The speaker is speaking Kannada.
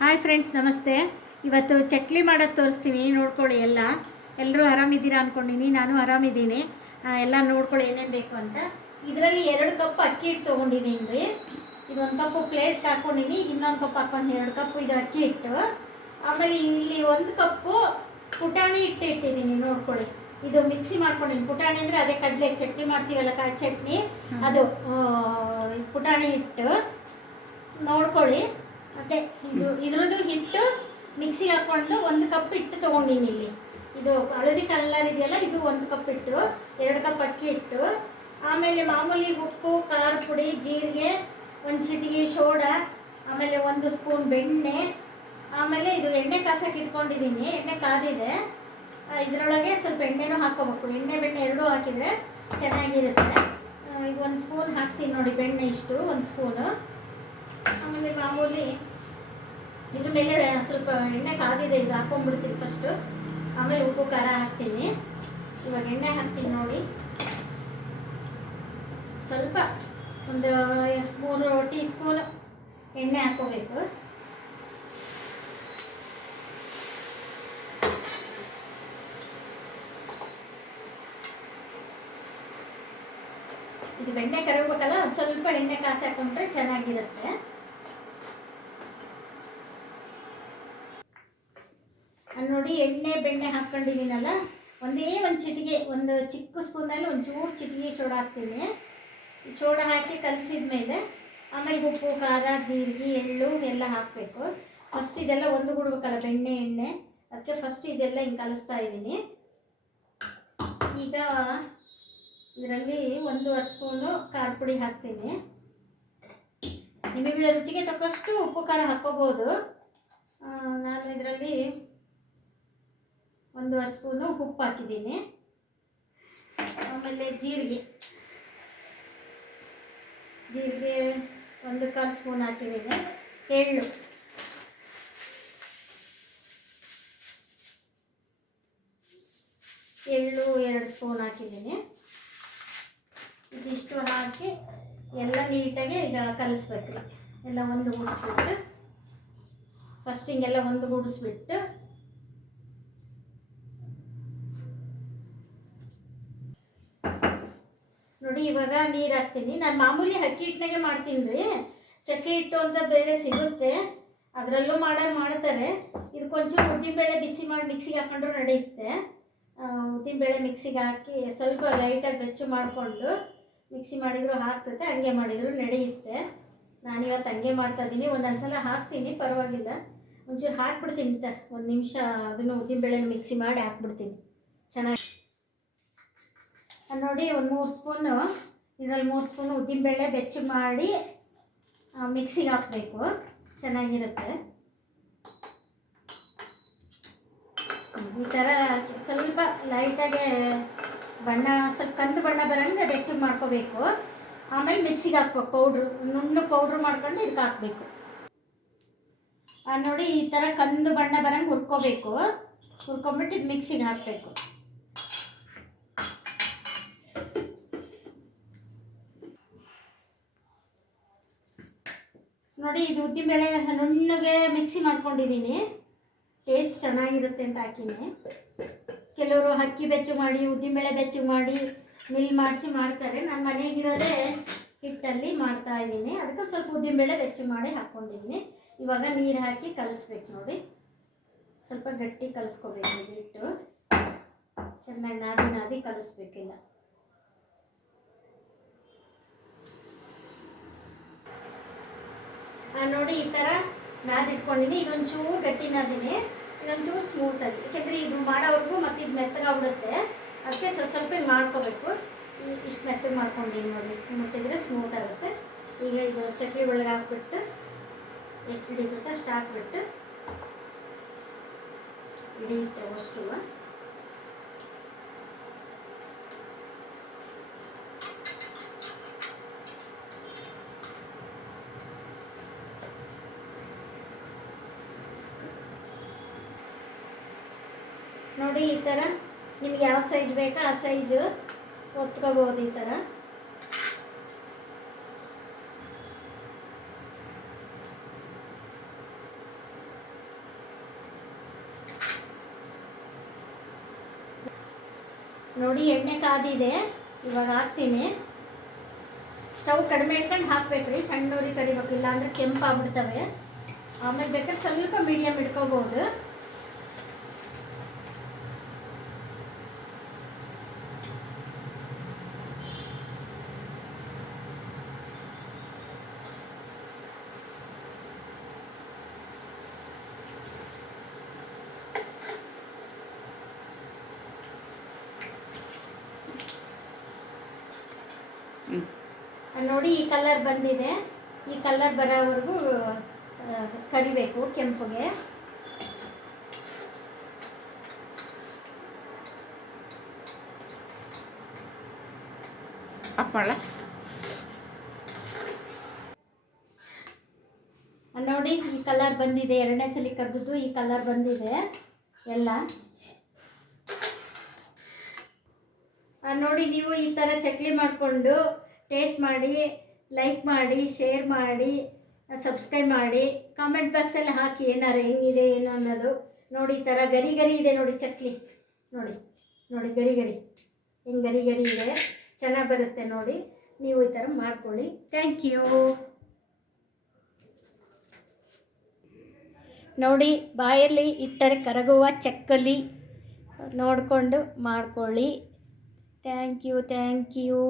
ಹಾಯ್ ಫ್ರೆಂಡ್ಸ್, ನಮಸ್ತೆ. ಇವತ್ತು ಚಕ್ಲಿ ಮಾಡೋದು ತೋರಿಸ್ತೀನಿ, ನೋಡ್ಕೊಳ್ಳಿ. ಎಲ್ಲರೂ ಆರಾಮಿದ್ದೀರಾ ಅಂದ್ಕೊಂಡಿನಿ. ನಾನು ಆರಾಮಿದ್ದೀನಿ. ಎಲ್ಲ ನೋಡ್ಕೊಳ್ಳಿ ಏನೇನು ಬೇಕು ಅಂತ. ಇದರಲ್ಲಿ 2 ಕಪ್ ಅಕ್ಕಿ ಹಿಟ್ಟು ತೊಗೊಂಡಿದ್ದೀನಿ ರೀ. ಇದೊಂದು ಕಪ್ಪು ಪ್ಲೇಟ್ಗೆ ಹಾಕ್ಕೊಂಡಿನಿ, ಇನ್ನೊಂದು ಕಪ್ ಹಾಕೊಂಡು 2 ಕಪ್ ಇದು ಅಕ್ಕಿ ಹಿಟ್ಟು. ಆಮೇಲೆ ಇಲ್ಲಿ 1 ಕಪ್ಪು ಪುಟಾಣಿ ಹಿಟ್ಟು ಇಟ್ಟಿದ್ದೀನಿ, ನೋಡ್ಕೊಳ್ಳಿ. ಇದು ಮಿಕ್ಸಿ ಮಾಡ್ಕೊಂಡಿನಿ. ಪುಟಾಣಿ ಅಂದರೆ ಅದೇ ಕಡಲೆ ಚಟ್ನಿ ಮಾಡ್ತೀವಲ್ಲ, ಕಾಯಿ ಚಟ್ನಿ, ಅದು ಪುಟಾಣಿ ಹಿಟ್ಟು ನೋಡ್ಕೊಳ್ಳಿ. ಮತ್ತು ಇದ್ರದ್ದು ಹಿಟ್ಟು ಮಿಕ್ಸಿಗೆ ಹಾಕ್ಕೊಂಡು 1 ಕಪ್ ಹಿಟ್ಟು ತೊಗೊಂಡಿನಿ. ಇಲ್ಲಿ ಇದು ಹಳದಿ ಕಲರ್ ಇದೆಯಲ್ಲ, ಇದು 1 ಕಪ್ ಹಿಟ್ಟು, 2 ಕಪ್ ಅಕ್ಕಿ ಹಿಟ್ಟು. ಆಮೇಲೆ ಮಾಮೂಲಿ ಉಪ್ಪು, ಖಾರ ಪುಡಿ, ಜೀರಿಗೆ, 1 ಚಿಟಿಕೆ ಸೋಡಾ, ಆಮೇಲೆ 1 ಸ್ಪೂನ್ ಬೆಣ್ಣೆ. ಆಮೇಲೆ ಇದು ಎಣ್ಣೆ ಕಾಸಕ್ಕೆ ಇಟ್ಕೊಂಡಿದ್ದೀನಿ. ಎಣ್ಣೆ ಕಾದಿದೆ, ಇದರೊಳಗೆ ಸ್ವಲ್ಪ ಎಣ್ಣೆನೂ ಹಾಕ್ಕೋಬೇಕು. ಎಣ್ಣೆ ಬೆಣ್ಣೆ ಎರಡೂ ಹಾಕಿದರೆ ಚೆನ್ನಾಗಿರುತ್ತೆ. ಈಗ 1 ಸ್ಪೂನ್ ಹಾಕ್ತೀನಿ ನೋಡಿ, ಬೆಣ್ಣೆ ಇಷ್ಟು 1 ಸ್ಪೂನು. ಆಮೇಲೆ ಮಾಮೂಲಿ ಇದ್ರ ಮೇಲೆ ಸ್ವಲ್ಪ ಎಣ್ಣೆ ಕಾದಿದೆ, ಇದು ಹಾಕ್ಕೊಂಡ್ಬಿಡ್ತೀನಿ ಫಸ್ಟು. ಆಮೇಲೆ ಉಪ್ಪು ಖಾರ ಹಾಕ್ತೀನಿ. ಇವಾಗ ಎಣ್ಣೆ ಹಾಕ್ತೀನಿ ನೋಡಿ. ಸ್ವಲ್ಪ ಒಂದು 3 ಟೀ ಸ್ಪೂನ್ ಎಣ್ಣೆ ಹಾಕ್ಕೋಬೇಕು. ಇದು ಬೆಣ್ಣೆ ಕರಗಬೇಕಲ್ಲ, ಸ್ವಲ್ಪ ಎಣ್ಣೆ ಕಾಸಿ ಹಾಕೊಂಡ್ರೆ ಚೆನ್ನಾಗಿರುತ್ತೆ. ನೋಡಿ, ಎಣ್ಣೆ ಬೆಣ್ಣೆ ಹಾಕ್ಕೊಂಡಿದ್ದೀನಲ್ಲ, ಒಂದೇ 1 ಚಿಟಿಕೆ, ಒಂದು ಚಿಕ್ಕ ಸ್ಪೂನಲ್ಲಿ 1 ಚೂರು ಚಿಟಿಕೆ ಸೋಡಾ ಹಾಕ್ತೀನಿ. ಸೋಡಾ ಹಾಕಿ ಕಲಸಿದ ಮೇಲೆ ಆಮೇಲೆ ಉಪ್ಪು, ಖಾರ, ಜೀರಿಗೆ, ಎಳ್ಳು ಎಲ್ಲ ಹಾಕಬೇಕು. ಫಸ್ಟ್ ಇದೆಲ್ಲ ಒಂದುಗೂಡ್ಬೇಕಲ್ಲ, ಬೆಣ್ಣೆ ಎಣ್ಣೆ, ಅದಕ್ಕೆ ಫಸ್ಟ್ ಇದೆಲ್ಲ ಹಿಂಗೆ ಕಲಿಸ್ತಾ ಇದ್ದೀನಿ. ಈಗ ಇದರಲ್ಲಿ 1.5 ಸ್ಪೂನು ಖಾರ ಪುಡಿ ಹಾಕ್ತೀನಿ. ನಿಮಗೆ ರುಚಿಗೆ ತಕ್ಕಷ್ಟು ಉಪ್ಪು ಖಾರ ಹಾಕ್ಕೋಬೋದು. ನಾನು ಇದರಲ್ಲಿ 1.5 ಸ್ಪೂನು ಉಪ್ಪು ಹಾಕಿದ್ದೀನಿ. ಆಮೇಲೆ ಜೀರಿಗೆ 1/4 ಸ್ಪೂನ್ ಹಾಕಿದ್ದೀನಿ. ಎಳ್ಳು 2 ಸ್ಪೂನ್ ಹಾಕಿದ್ದೀನಿ. ಇದಿಷ್ಟು ಹಾಕಿ ಎಲ್ಲ ನೀಟಾಗಿ ಈಗ ಕಲಿಸ್ಬೇಕು. ಎಲ್ಲ ಒಂದುಗೂಡಿಸ್ಬಿಟ್ಟು ಫಸ್ಟ್ ಹಿಂಗೆಲ್ಲ ಒಂದುಗೂಡಿಸ್ಬಿಟ್ಟು ನೋಡಿ, ಇವಾಗ ನೀರು ಹಾಕ್ತೀನಿ. ನಾನು ಮಾಮೂಲಿ ಅಕ್ಕಿ ಹಿಟ್ಟಿನಾಗೆ ಮಾಡ್ತೀನಿ ರೀ. ಚಕ್ಲಿ ಹಿಟ್ಟು ಅಂತ ಬೇರೆ ಸಿಗುತ್ತೆ, ಅದರಲ್ಲೂ ಮಾಡ್ತಾರೆ. ಇದಕ್ಕೊಂಚೂರು ಉದ್ದಿನಬೇಳೆ ಬಿಸಿ ಮಾಡಿ ಮಿಕ್ಸಿಗೆ ಹಾಕೊಂಡ್ರು ನಡೆಯುತ್ತೆ. ಉದ್ದಿನಬೇಳೆ ಮಿಕ್ಸಿಗೆ ಹಾಕಿ ಸ್ವಲ್ಪ ಲೈಟಾಗಿ ಬೆಚ್ಚು ಮಾಡಿಕೊಂಡು ಮಿಕ್ಸಿ ಮಾಡಿದರೂ ಹಾಕ್ತೈತೆ, ಹಂಗೆ ಮಾಡಿದರೂ ನಡೆಯುತ್ತೆ. ನಾನಿವತ್ತು ಹಂಗೆ ಮಾಡ್ತಾಯಿದ್ದೀನಿ. ಒಂದೊಂದು ಸಲ ಹಾಕ್ತೀನಿ, ಪರವಾಗಿಲ್ಲ. ಒಂಚೂರು ಹಾಕ್ಬಿಡ್ತೀನಿ 1 ನಿಮಿಷ, ಅದನ್ನು ಉದ್ದಿನಬೇಳೆ ಮಿಕ್ಸಿ ಮಾಡಿ ಹಾಕ್ಬಿಡ್ತೀನಿ. ಚೆನ್ನಾಗಿ ನೋಡಿ, ಒಂದು 3 ಸ್ಪೂನು, ಇದರಲ್ಲಿ 3 ಸ್ಪೂನು ಉದ್ದಿನಬೇಳೆ ಬೆಚ್ಚು ಮಾಡಿ ಮಿಕ್ಸಿಗೆ ಹಾಕಬೇಕು, ಚೆನ್ನಾಗಿರುತ್ತೆ. ಈ ಥರ ಸ್ವಲ್ಪ ಲೈಟಾಗೆ ಬಣ್ಣ, ಸ್ವಲ್ಪ ಕಂದು ಬಣ್ಣ ಬರೋಂಗೆ ಬೆಚ್ಚಗೆ ಮಾಡ್ಕೋಬೇಕು. ಆಮೇಲೆ ಮಿಕ್ಸಿಗೆ ಹಾಕ್ಬೇಕು. ನುಣ್ಣು ಪೌಡ್ರ್ ಮಾಡ್ಕೊಂಡು ಇದಕ್ಕೆ ಹಾಕಬೇಕು. ನೋಡಿ, ಈ ಥರ ಕಂದು ಬಣ್ಣ ಬರೋಂಗೆ ಹುರ್ಕೋಬೇಕು. ಹುರ್ಕೊಂಬಿಟ್ಟು ಇದು ಮಿಕ್ಸಿಗೆ ಹಾಕಬೇಕು. ನೋಡಿ, ಇದು ಉದ್ದಿನಬೇಳೆ ನುಣ್ಣಗೆ ಮಿಕ್ಸಿ ಮಾಡ್ಕೊಂಡಿದ್ದೀನಿ. ಟೇಸ್ಟ್ ಚೆನ್ನಾಗಿರುತ್ತೆ ಅಂತ ಹಾಕಿನಿ. ಕೆಲವರು ಅಕ್ಕಿ ಬೆಚ್ಚು ಮಾಡಿ, ಉದ್ದಿನಬೇಳೆ ಬೆಚ್ಚು ಮಾಡಿ ಮಿಲ್ ಮಾಡಿಸಿ ಮಾಡ್ತಾರೆ. ನಾನು ಮನೆಗಿರೋದೇ ಹಿಟ್ಟಲ್ಲಿ ಮಾಡ್ತಾಯಿದ್ದೀನಿ, ಅದಕ್ಕೆ ಸ್ವಲ್ಪ ಉದ್ದಿನಬೇಳೆ ಬೆಚ್ಚು ಮಾಡಿ ಹಾಕ್ಕೊಂಡಿದ್ದೀನಿ. ಇವಾಗ ನೀರು ಹಾಕಿ ಕಲಿಸ್ಬೇಕು. ನೋಡಿ, ಸ್ವಲ್ಪ ಗಟ್ಟಿ ಕಲಿಸ್ಕೋಬೇಕು. ಹಿಟ್ಟು ಚೆನ್ನಾಗಿ ನಾದಿ ಕಲಿಸ್ಬೇಕಿಲ್ಲ. ನೋಡಿ, ಈ ಥರ ನಾದಿಟ್ಕೊಂಡಿನಿ. ಇದೊಂಚೂರು ಗಟ್ಟಿ ನಾದಿನಿ, ಇದೊಂಚೂರು ಸ್ಮೂತಾಗಿ, ಯಾಕೆಂದರೆ ಇದು ಮಾಡೋವರೆಗೂ ಮತ್ತು ಇದು ಮೆತ್ತಗಾಗ್ಬಿಡುತ್ತೆ. ಅದಕ್ಕೆ ಸ್ವಲ್ಪ ಹಿಂಗೆ ಮಾಡ್ಕೋಬೇಕು. ಇಷ್ಟು ಮೆತ್ತಗೆ ಮಾಡ್ಕೊಂಡಿನಿ ನೋಡಿ, ಮುಟ್ಟಿದ್ರೆ ಸ್ಮೂತ್ ಆಗುತ್ತೆ. ಈಗ ಇದು ಚಕ್ಲಿ ಒಳಗೆ ಹಾಕ್ಬಿಟ್ಟು ಎಷ್ಟು ಹಿಡಿಯುತ್ತೆ ಅಷ್ಟು ಹಾಕ್ಬಿಟ್ಟು ಹಿಡಿಯುತ್ತೆ ಅಷ್ಟು. ನೋಡಿ, ಈ ಥರ ನಿಮ್ಗೆ ಯಾವ ಸೈಜ್ ಬೇಕೋ ಆ ಸೈಜು ಒತ್ಕೋಬೋದು. ಈ ಥರ ನೋಡಿ ಎಣ್ಣೆ ಕಾದಿದೆ, ಇವಾಗ ಹಾಕ್ತೀನಿ. ಸ್ಟವ್ ಕಡಿಮೆ ಇಟ್ಕೊಂಡು ಹಾಕ್ಬೇಕು ರೀ, ಸಣ್ಣ ಉರಿ ಕರಿಬೇಕು, ಇಲ್ಲ ಅಂದರೆ ಕೆಂಪಾಗ್ಬಿಡ್ತವೆ. ಆಮೇಲೆ ಬೇಕಾದ್ರೆ ಸ್ವಲ್ಪ ಮೀಡಿಯಮ್ ಇಟ್ಕೋಬೋದು. ನೋಡಿ ಈ ಕಲರ್ ಬಂದಿದೆ, ಈ ಕಲರ್ ಬರೋವರೆಗೂ ಕರಿಬೇಕು ಕೆಂಪುಗೆ. ನೋಡಿ ಈ ಕಲರ್ ಬಂದಿದೆ, ಎರಡನೇ ಸಲ ಕರೆದಿದ್ದು ಈ ಕಲರ್ ಬಂದಿದೆ ಎಲ್ಲ. ನೋಡಿ ನೀವು ಈ ಥರ ಚಕ್ಲಿ ಮಾಡಿಕೊಂಡು ಟೇಸ್ಟ್ ಮಾಡಿ, ಲೈಕ್ ಮಾಡಿ, ಶೇರ್ ಮಾಡಿ, ಸಬ್ಸ್ಕ್ರೈಬ್ ಮಾಡಿ, ಕಾಮೆಂಟ್ ಬಾಕ್ಸಲ್ಲಿ ಹಾಕಿ ಏನಾರು ಹೆಂಗಿದೆ ಏನು ಅನ್ನೋದು. ನೋಡಿ ಈ ಥರ ಗರಿ ಗರಿ ಇದೆ ನೋಡಿ ಚಕ್ಲಿ, ನೋಡಿ ನೋಡಿ ಗರಿ ಗರಿ ಹೆಂಗೆ ಗರಿ ಗರಿ ಇದೆ, ಚೆನ್ನಾಗಿ ಬರುತ್ತೆ ನೋಡಿ. ನೀವು ಈ ಥರ ಮಾಡ್ಕೊಳ್ಳಿ. Thank you. ನೋಡಿ ಬಾಯಲ್ಲಿ ಇಟ್ಟರೆ ಕರಗುವ ಚಕ್ಕಲಿ ನೋಡಿಕೊಂಡು ಮಾಡ್ಕೊಳ್ಳಿ. Thank you.